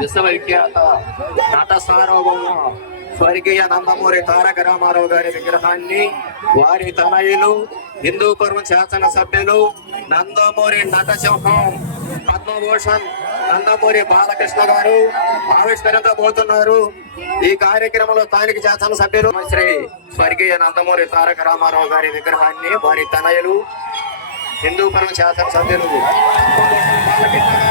విశ్వవిఖ్యాత నట సార్వభౌమ స్వర్గీయ నందమూరి తారక రామారావు గారి విగ్రహాన్ని వారి తనయులు హిందూపురం శాసన సభ్యులు నందమూరి నటసింహం పద్మభూషణ్ నందమూరి బాలకృష్ణ గారు ఆవిష్కరించబోతున్నారు. ఈ కార్యక్రమంలో స్థానిక శాసన సభ్యులు శ్రీ స్వర్గీయ నందమూరి తారక రామారావు గారి విగ్రహాన్ని వారి తనయులు హిందూపురం శాసన సభ్యులు బాలకృష్ణ